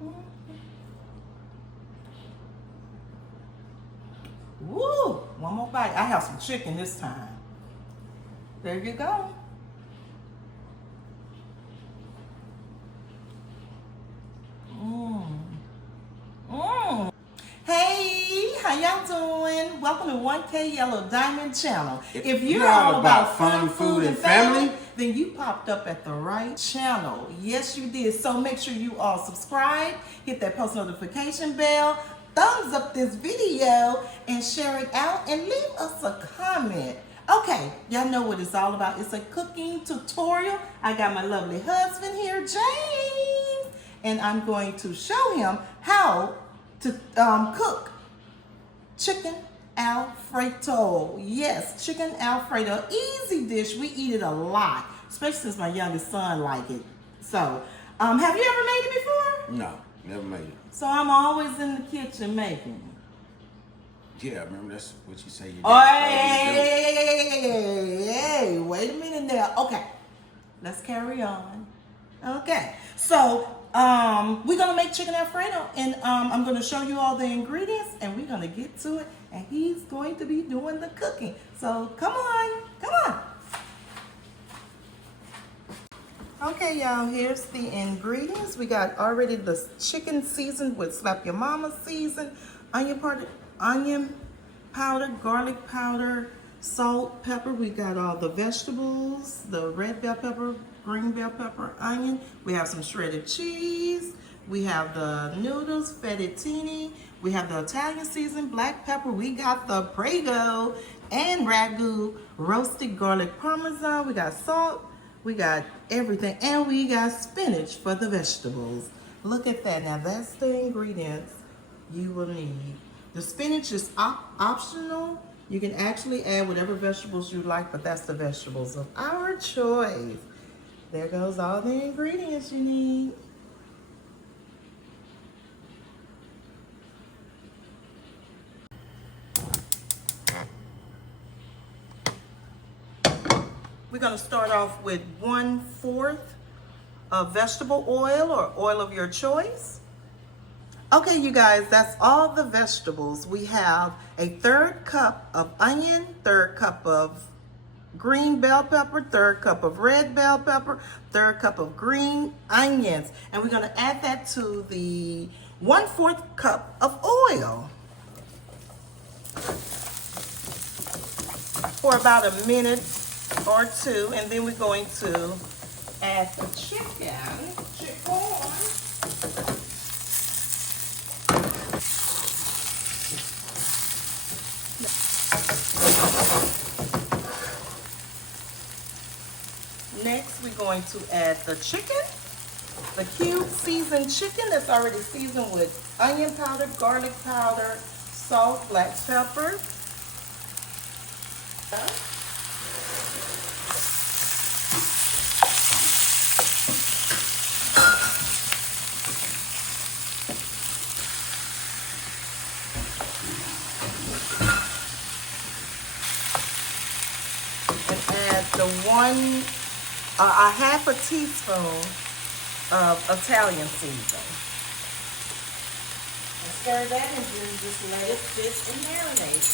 Woo! One more bite. I have some chicken this time. There you go. Hey, how y'all doing? Welcome to 1K Yellow Diamond channel. If you're all about fun, food, and family, then you popped up at the right channel. Yes, you did. So make sure you all subscribe, hit that post notification bell, thumbs up this video, and share it out, and leave us a comment. Okay, y'all know what it's all about. It's a cooking tutorial. I got my lovely husband here, James, and I'm going to show him how to cook chicken Alfredo. Yes, chicken Alfredo. Easy dish. We eat it a lot, especially since my youngest son like it. So, have you ever made it before? No, never made it. So I'm always in the kitchen making. Yeah, I remember that's what you say. You Oh, hey, wait a minute now. Okay, let's carry on. Okay, so we're gonna make chicken Alfredo, and I'm gonna show you all the ingredients, and we're gonna get to it, and he's going to be doing the cooking. So come on, come on. Okay, y'all, here's the ingredients. We got already the chicken seasoned with Slap Your Mama season, onion powder, garlic powder, salt, pepper. We got all the vegetables, the red bell pepper, green bell pepper, onion. We have some shredded cheese. We have the noodles, fettuccine. We have the Italian seasoned black pepper. We got the Prego and ragu, roasted garlic parmesan. We got salt. We got everything, and we got spinach for the vegetables. Look at that. Now that's the ingredients you will need. The spinach is optional. You can actually add whatever vegetables you like, but that's the vegetables of our choice. There goes all the ingredients you need. We're going to start off with 1/4 of vegetable oil or oil of your choice. Okay, you guys, that's all the vegetables. We have a 1/3 cup of onion, 1/3 cup of green bell pepper, 1/3 cup of red bell pepper, 1/3 cup of green onions. And we're going to add that to the 1/4 cup of oil for about a minute or two, and then we're going to add the chicken. Next, we're going to add the chicken, the cube seasoned chicken that's already seasoned with onion powder, garlic powder, salt, black pepper. A half a teaspoon of Italian seasoning. Stir that and then just let it sit and marinate.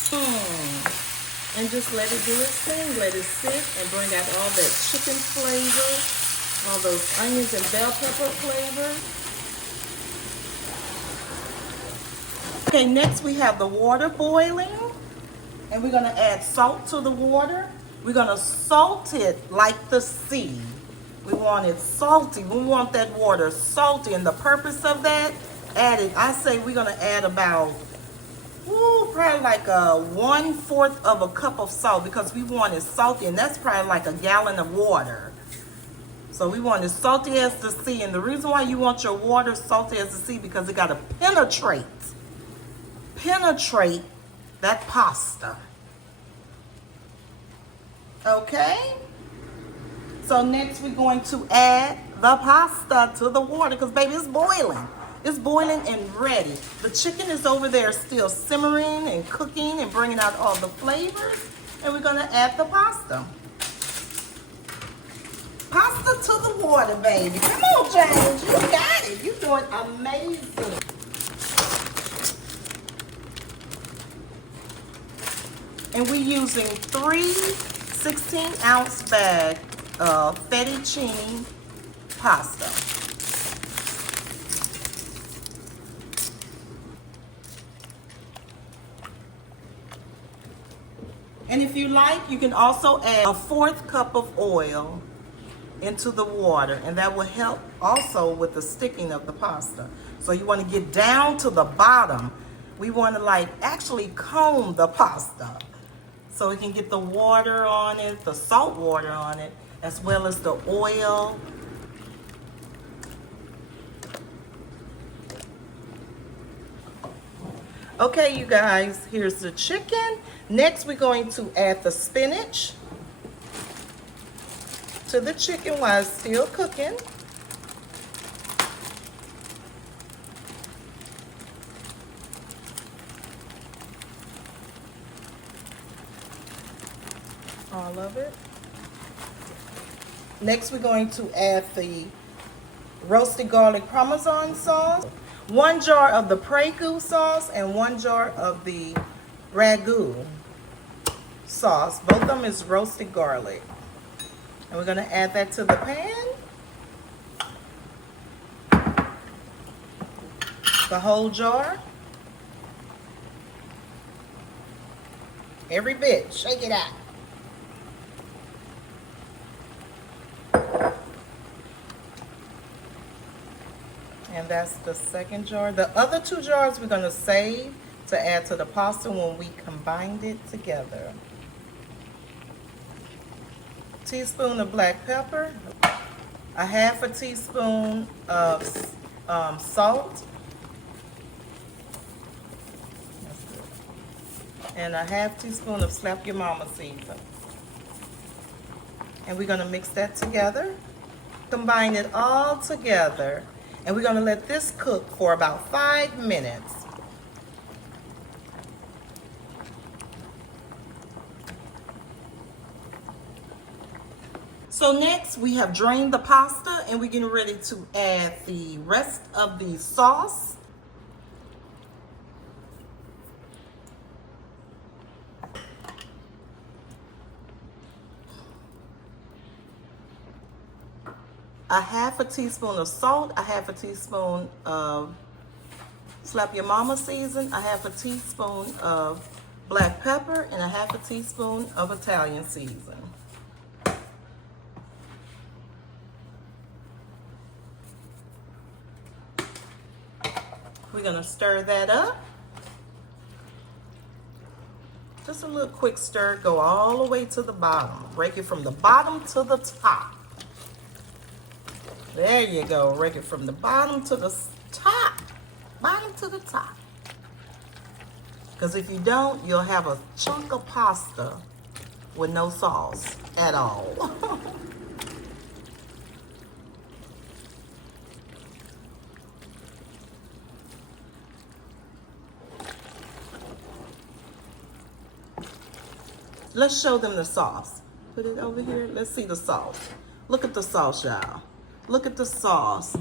And just let it do its thing. Let it sit and bring out all that chicken flavor, all those onions and bell pepper flavor. Okay, next we have the water boiling, and we're gonna add salt to the water. We're gonna salt it like the sea. We want it salty. We want that water salty, and the purpose of that, I say we're gonna add about, probably like a 1/4 of a cup of salt, because we want it salty, and that's probably like a gallon of water. So we want it salty as the sea, and the reason why you want your water salty as the sea, because it gotta penetrate that pasta. Okay, so next we're going to add the pasta to the water, because baby, it's boiling. It's boiling and ready. The chicken is over there still simmering and cooking and bringing out all the flavors, and we're gonna add the pasta. Pasta to the water, baby. Come on, James, you got it. You doing amazing. And we're using 3 16-ounce bag of fettuccine pasta. And if you like, you can also add a 1/4 cup of oil into the water, and that will help also with the sticking of the pasta. So you want to get down to the bottom. We want to like actually comb the pasta so we can get the water on it, the salt water on it, as well as the oil. Okay, you guys, here's the chicken. Next, we're going to add the spinach to the chicken while it's still cooking. All of it. Next, we're going to add the roasted garlic parmesan sauce, 1 jar of the Prego sauce, and 1 jar of the ragu sauce. Both of them is roasted garlic. And we're going to add that to the pan. The whole jar. Every bit. Shake it out. And that's the second jar. The other 2 jars we're going to save to add to the pasta when we combined it together. Teaspoon of black pepper, a 1/2 teaspoon of salt, and a 1/2 teaspoon of Slap Your Mama season. And we're going to mix that together, combine it all together, and we're going to let this cook for about 5 minutes. So next we have drained the pasta and we're getting ready to add the rest of the sauce. A 1/2 teaspoon of salt, a 1/2 teaspoon of Slap Your Mama season, a 1/2 teaspoon of black pepper, and a 1/2 teaspoon of Italian season. We're gonna stir that up. Just a little quick stir, go all the way to the bottom. Rake it from the bottom to the top. There you go, rake it from the bottom to the top. Bottom to the top. Because if you don't, you'll have a chunk of pasta with no sauce at all. Let's show them the sauce. Put it over here. Let's see the sauce. Look at the sauce, y'all. Look at the sauce.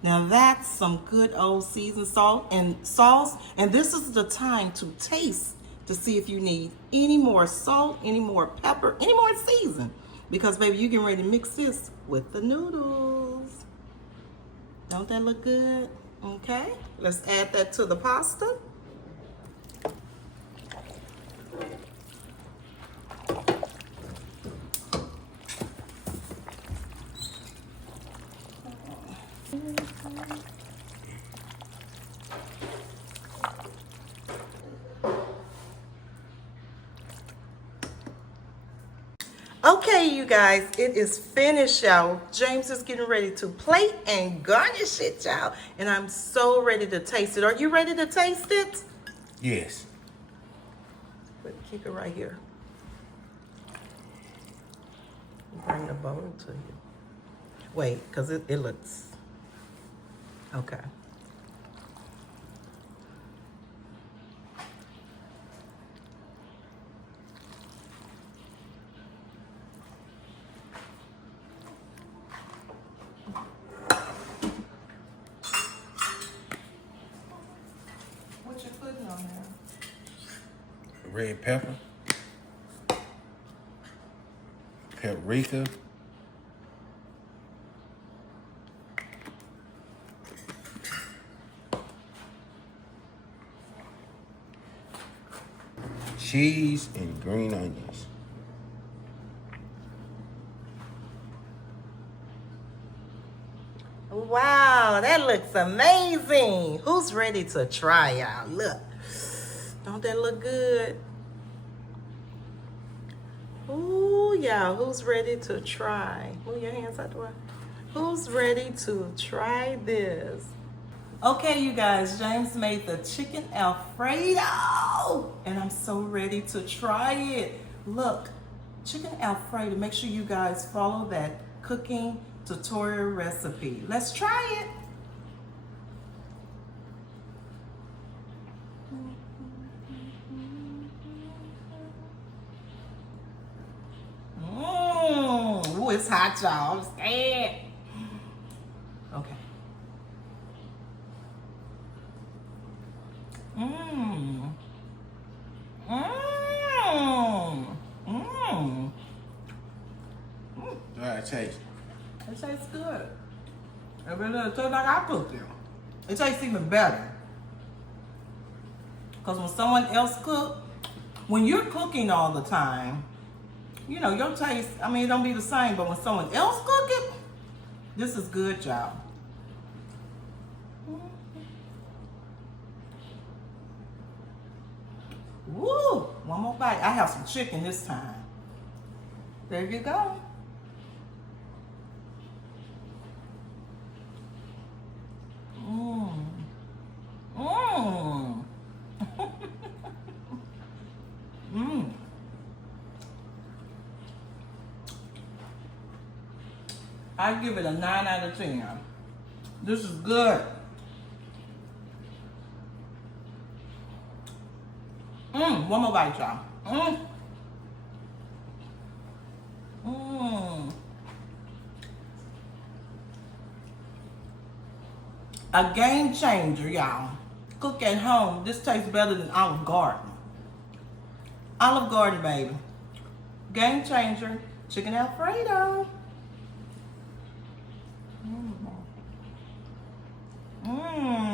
Now that's some good old seasoned salt and sauce. And this is the time to taste to see if you need any more salt, any more pepper, any more season. Because baby, you getting ready to mix this with the noodles. Don't that look good? Okay, let's add that to the pasta. Okay, you guys, it is finished, y'all. James is getting ready to plate and garnish it, y'all. And I'm so ready to taste it. Are you ready to taste it? Yes. Keep it right here. Bring the bowl to you. Wait, because it looks... Okay. red pepper, paprika, cheese, and green onions. Wow, that looks amazing. Who's ready to try, y'all? Look, don't that look good? Ooh, y'all, who's ready to try? Move your hands out the way. Who's ready to try this? Okay, you guys, James made the chicken Alfredo, and I'm so ready to try it. Look, chicken Alfredo, make sure you guys follow that cooking tutorial recipe. Let's try it. Ooh, it's hot, y'all. I'm scared. Okay. Mmm. Mmm. Mmm. All right, taste. It tastes good. It really tastes like I cooked it. It tastes even better. Because when someone else cooks, when you're cooking all the time, you know, your taste, I mean, it don't be the same, but when someone else cook it, this is good, y'all. Woo! One more bite. I have some chicken this time. There you go. Mmm. Mmm. Mmm. I give it a 9 out of 10. This is good. One more bite, y'all. A game changer, y'all. Cook at home. This tastes better than Olive Garden. Olive Garden, baby. Game changer. Chicken Alfredo. Mmm.